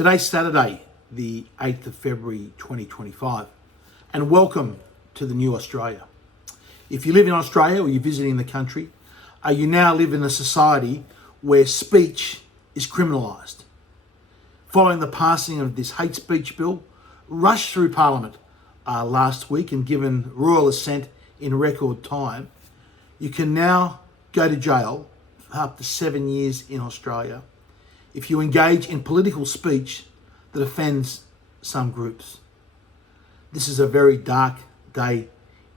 Today's Saturday, the 8th of February 2025, and welcome to the new Australia. If you live in Australia or you're visiting the country, you now live in a society where speech is criminalised. Following the passing of this hate speech bill, rushed through Parliament last week and given royal assent in record time, you can now go to jail for up to 7 years in Australia if you engage in political speech that offends some groups. This is a very dark day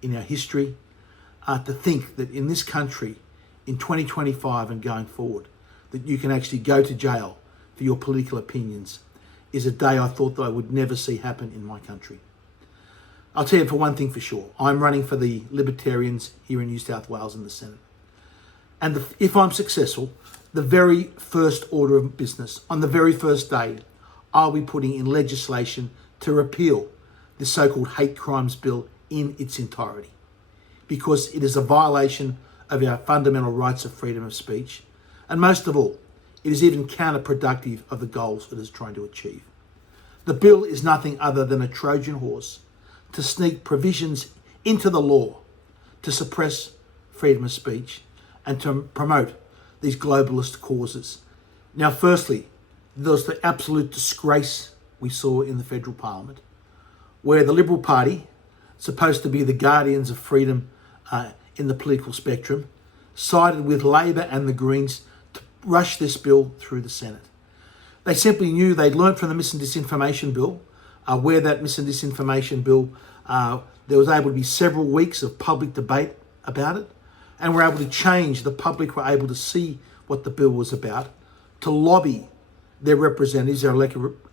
in our history. To think that in this country, in 2025 and going forward, that you can actually go to jail for your political opinions is a day I thought that I would never see happen in my country. I'll tell you for one thing for sure, I'm running for the Libertarians here in New South Wales in the Senate. And if I'm successful, the very first order of business, on the very first day, I'll be putting in legislation to repeal the so-called hate crimes bill in its entirety, because it is a violation of our fundamental rights of freedom of speech. And most of all, it is even counterproductive of the goals it is trying to achieve. The bill is nothing other than a Trojan horse to sneak provisions into the law to suppress freedom of speech and to promote these globalist causes. Now, firstly, there was the absolute disgrace we saw in the federal parliament, where the Liberal Party, supposed to be the guardians of freedom in the political spectrum, sided with Labor and the Greens to rush this bill through the Senate. They simply knew they'd learned from the mis and disinformation bill, where that mis and disinformation bill, there was able to be several weeks of public debate about it, and were able to change, the public were able to see what the bill was about, to lobby their representatives, their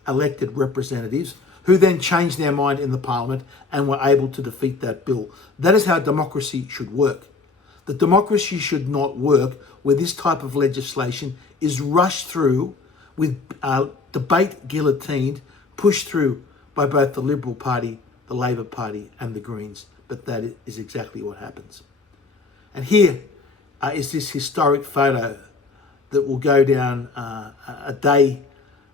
elected representatives, who then changed their mind in the parliament and were able to defeat that bill. That is how democracy should work. The democracy should not work where this type of legislation is rushed through with debate guillotined, pushed through by both the Liberal Party, the Labor Party and the Greens. But that is exactly what happens. And here is this historic photo that will go down a day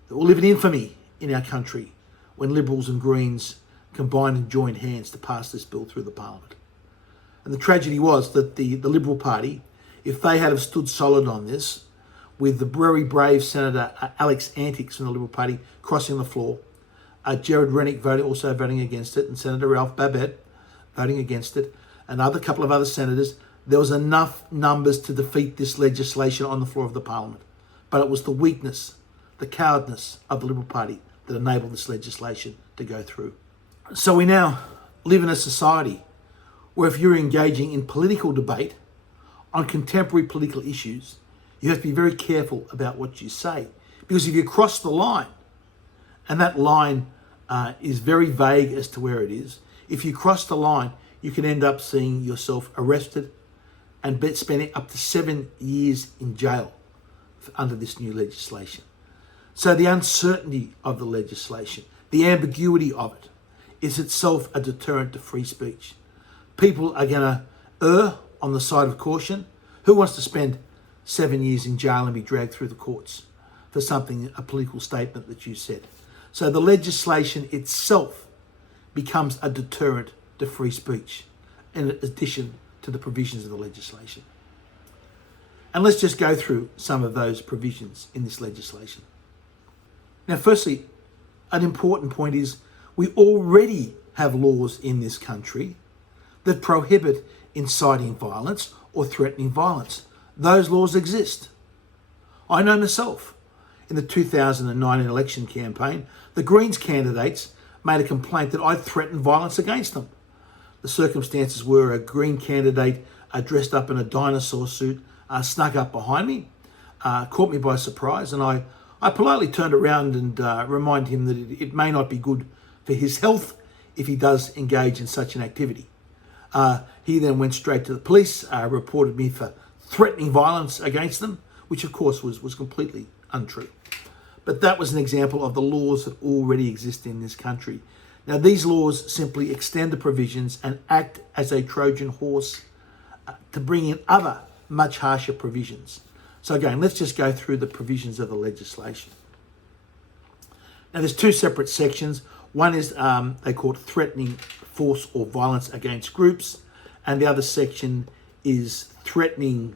that will live in infamy in our country, when Liberals and Greens combined and joined hands to pass this bill through the Parliament. And the tragedy was that the Liberal Party, if they had have stood solid on this, with the very brave Senator Alex Antics from the Liberal Party crossing the floor, Gerard Rennick also voting against it, and Senator Ralph Babet voting against it, and a couple of other senators, there was enough numbers to defeat this legislation on the floor of the Parliament. But it was the weakness, the cowardness of the Liberal Party that enabled this legislation to go through. So we now live in a society where if you're engaging in political debate on contemporary political issues, you have to be very careful about what you say. Because if you cross the line, and that line is very vague as to where it is, if you cross the line, you can end up seeing yourself arrested and spending up to 7 years in jail under this new legislation. So the uncertainty of the legislation, the ambiguity of it, is itself a deterrent to free speech. People are going to err on the side of caution. Who wants to spend 7 years in jail and be dragged through the courts for something, a political statement that you said? So the legislation itself becomes a deterrent to free speech, in addition to the provisions of the legislation. And let's just go through some of those provisions in this legislation. Now, firstly, an important point is we already have laws in this country that prohibit inciting violence or threatening violence. Those laws exist. I know myself, in the 2009 election campaign, the Greens candidates made a complaint that I threatened violence against them. The circumstances were a Green candidate dressed up in a dinosaur suit snuck up behind me, caught me by surprise, and I politely turned around and reminded him that it may not be good for his health if he does engage in such an activity. He then went straight to the police, reported me for threatening violence against them, which of course was completely untrue. But that was an example of the laws that already exist in this country. Now, these laws simply extend the provisions and act as a Trojan horse to bring in other much harsher provisions. So again, let's just go through the provisions of the legislation. Now, there's two separate sections. One is they call it threatening force or violence against groups, and the other section is threatening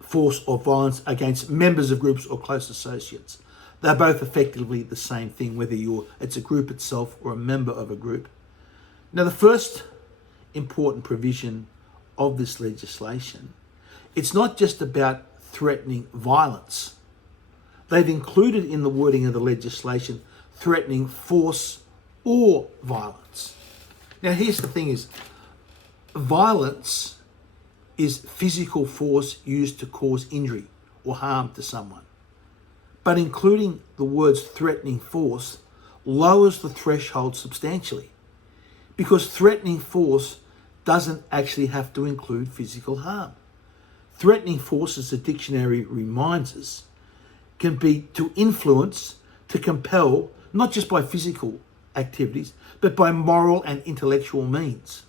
force or violence against members of groups or close associates. They're both effectively the same thing, whether it's a group itself or a member of a group. Now, the first important provision of this legislation, it's not just about threatening violence. They've included in the wording of the legislation threatening force or violence. Now, here's the thing is, violence is physical force used to cause injury or harm to someone. But including the words threatening force lowers the threshold substantially, because threatening force doesn't actually have to include physical harm. Threatening force, as the dictionary reminds us, can be to influence, to compel, not just by physical activities, but by moral and intellectual means.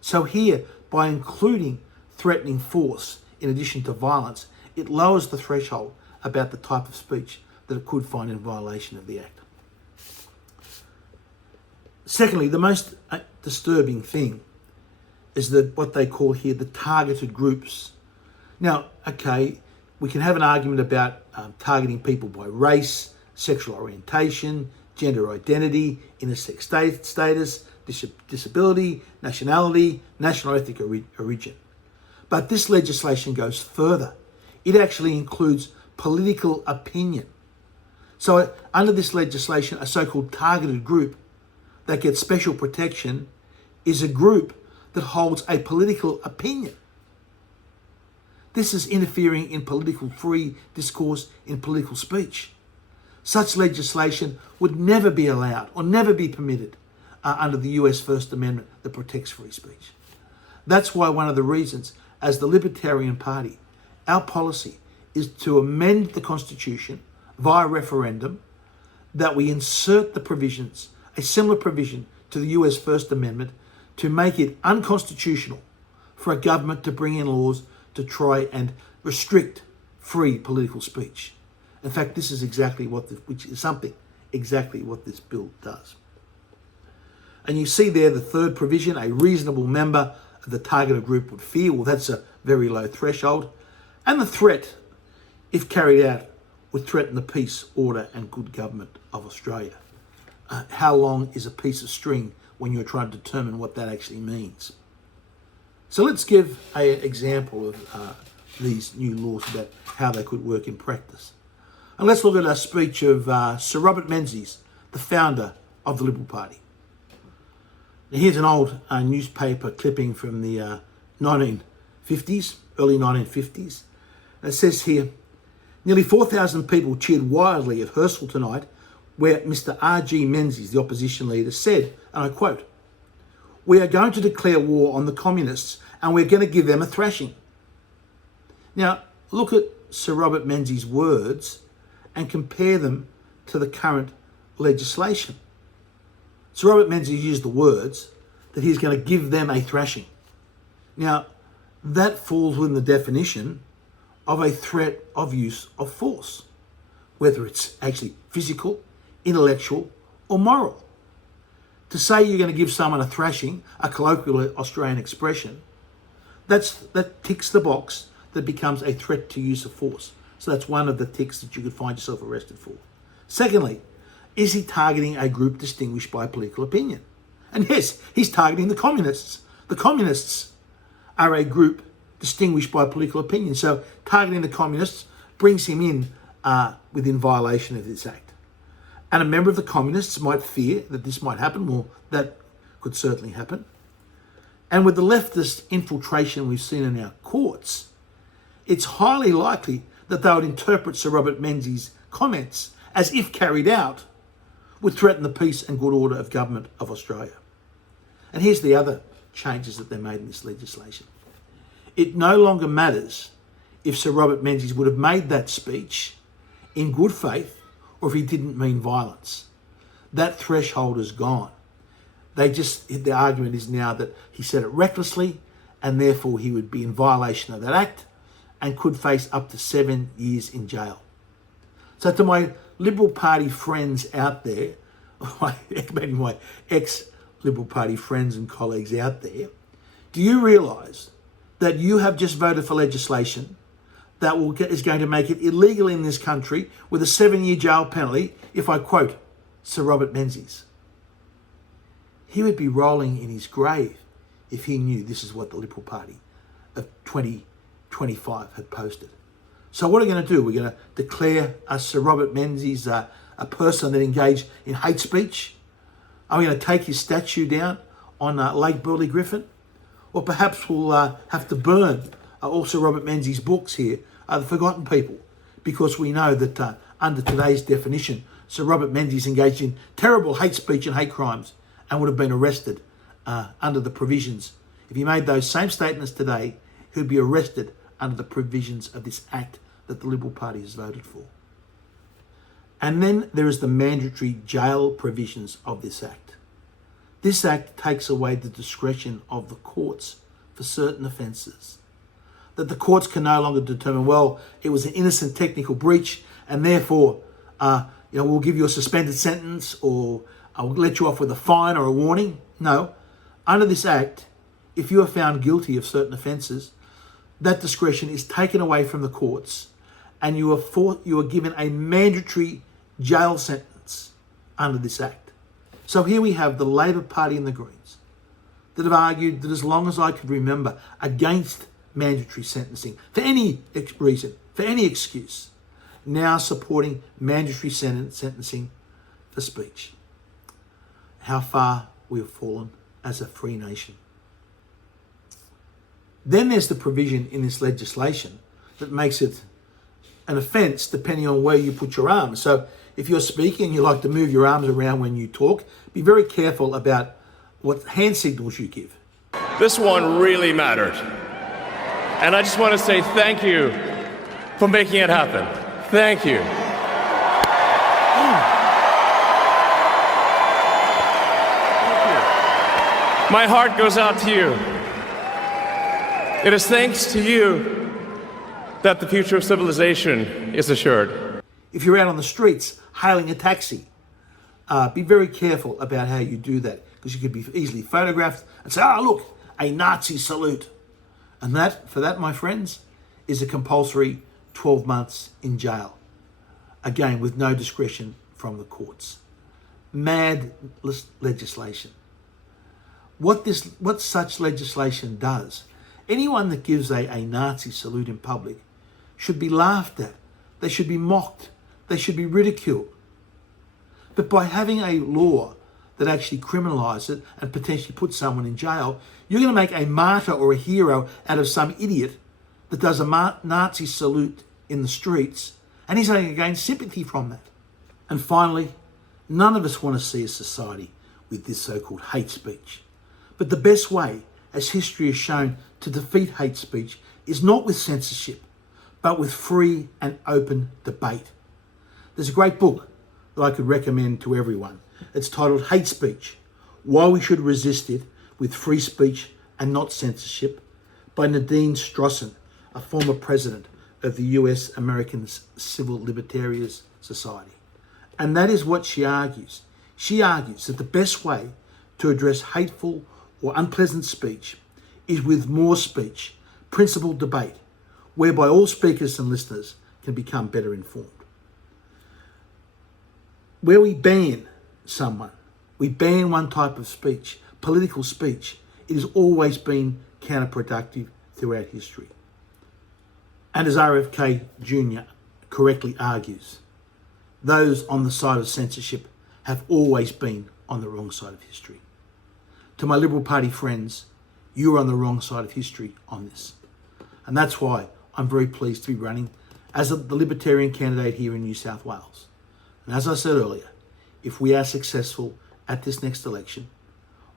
So here, by including threatening force in addition to violence, it lowers the threshold about the type of speech that it could find in violation of the Act. Secondly, the most disturbing thing is what they call here the targeted groups. Now, okay, we can have an argument about targeting people by race, sexual orientation, gender identity, intersex status, disability, nationality, national or ethnic origin. But this legislation goes further. It actually includes political opinion. So under this legislation, a so-called targeted group that gets special protection is a group that holds a political opinion. This is interfering in political free discourse, in political speech. Such legislation would never be allowed or never be permitted under the US First Amendment that protects free speech. That's why one of the reasons, as the Libertarian Party, our policy is to amend the Constitution via referendum, that we insert the provisions, a similar provision to the US First Amendment, to make it unconstitutional for a government to bring in laws to try and restrict free political speech. In fact, this is exactly what this bill does. And you see there the third provision, a reasonable member of the targeted group would fear. Well, that's a very low threshold. And the threat, if carried out, would threaten the peace, order and good government of Australia. How long is a piece of string when you're trying to determine what that actually means? So let's give an example of these new laws about how they could work in practice. And let's look at a speech of Sir Robert Menzies, the founder of the Liberal Party. Now, here's an old newspaper clipping from the 1950s, early 1950s. It says here, nearly 4,000 people cheered wildly at Hurstville tonight, where Mr. R.G. Menzies, the opposition leader, said, and I quote, "We are going to declare war on the communists and we're going to give them a thrashing." Now, look at Sir Robert Menzies' words and compare them to the current legislation. Sir Robert Menzies used the words that he's going to give them a thrashing. Now, that falls within the definition of a threat of use of force, whether it's actually physical, intellectual, or moral. To say you're going to give someone a thrashing, a colloquial Australian expression, that ticks the box that becomes a threat to use of force. So that's one of the ticks that you could find yourself arrested for. Secondly, is he targeting a group distinguished by political opinion? And yes, he's targeting the communists. The communists are a group distinguished by political opinion. So targeting the communists brings him in within violation of this act. And a member of the communists might fear that this might happen. Well, that could certainly happen. And with the leftist infiltration we've seen in our courts, it's highly likely that they would interpret Sir Robert Menzies' comments as, if carried out, would threaten the peace and good order of government of Australia. And here's the other changes that they made in this legislation. It no longer matters if Sir Robert Menzies would have made that speech in good faith or if he didn't mean violence. That threshold is gone. The argument is now that he said it recklessly and therefore he would be in violation of that act and could face up to 7 years in jail. So to my Liberal Party friends out there, maybe my ex-Liberal Party friends and colleagues out there, do you realise that you have just voted for legislation that is going to make it illegal in this country with a 7-year jail penalty if I quote Sir Robert Menzies? He would be rolling in his grave if he knew this is what the Liberal Party of 2025 had posted. So what are we going to do? We're going to declare Sir Robert Menzies a person that engaged in hate speech? Are we going to take his statue down on Lake Burley Griffin? Or perhaps we'll have to burn also Robert Menzies' books here, The Forgotten People, because we know that under today's definition, Sir Robert Menzies engaged in terrible hate speech and hate crimes and would have been arrested under the provisions. If he made those same statements today, he would be arrested under the provisions of this act that the Liberal Party has voted for. And then there is the mandatory jail provisions of this act. This act takes away the discretion of the courts for certain offences. That the courts can no longer determine, well, it was an innocent technical breach and therefore we'll give you a suspended sentence or I'll let you off with a fine or a warning. No. Under this act, if you are found guilty of certain offences, that discretion is taken away from the courts and you are given a mandatory jail sentence under this act. So here we have the Labor Party and the Greens that have argued that as long as I could remember against mandatory sentencing for any reason, for any excuse, now supporting mandatory sentencing for speech. How far we have fallen as a free nation. Then there's the provision in this legislation that makes it an offence depending on where you put your arms. So if you're speaking and you like to move your arms around when you talk, be very careful about what hand signals you give. This one really mattered. And I just want to say thank you for making it happen. Thank you. My heart goes out to you. It is thanks to you that the future of civilization is assured. If you're out on the streets hailing a taxi, be very careful about how you do that, because you could be easily photographed and say, oh, look, a Nazi salute. And that, for that, my friends, is a compulsory 12 months in jail. Again, with no discretion from the courts. Mad legislation. What such legislation does, anyone that gives a Nazi salute in public should be laughed at. They should be mocked. They should be ridiculed. But by having a law that actually criminalises it and potentially puts someone in jail, you're going to make a martyr or a hero out of some idiot that does a Nazi salute in the streets, and he's going to gain sympathy from that. And finally, none of us want to see a society with this so-called hate speech. But the best way, as history has shown, to defeat hate speech is not with censorship, but with free and open debate. There's a great book that I could recommend to everyone. It's titled Hate Speech, Why We Should Resist It with Free Speech and Not Censorship, by Nadine Strossen, a former president of the US American Civil Libertarians Society. And that is what she argues. She argues that the best way to address hateful or unpleasant speech is with more speech, principled debate, whereby all speakers and listeners can become better informed. Where we ban someone, we ban one type of speech, political speech, it has always been counterproductive throughout history. And as RFK Jr. correctly argues, those on the side of censorship have always been on the wrong side of history. To my Liberal Party friends, you are on the wrong side of history on this. And that's why I'm very pleased to be running as the Libertarian candidate here in New South Wales. And as I said earlier, if we are successful at this next election,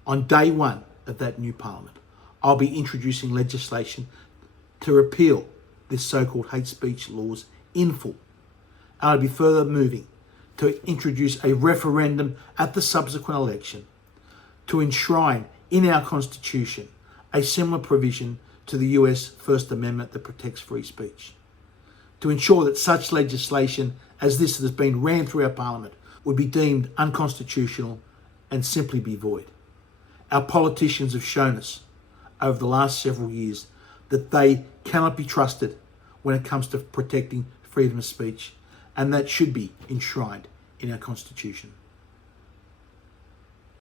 on day one of that new parliament, I'll be introducing legislation to repeal this so-called hate speech laws in full. And I'll be further moving to introduce a referendum at the subsequent election to enshrine in our Constitution a similar provision to the US First Amendment that protects free speech. to ensure that such legislation as this that has been rammed through our parliament would be deemed unconstitutional and simply be void. Our politicians have shown us over the last several years that they cannot be trusted when it comes to protecting freedom of speech, and that should be enshrined in our Constitution.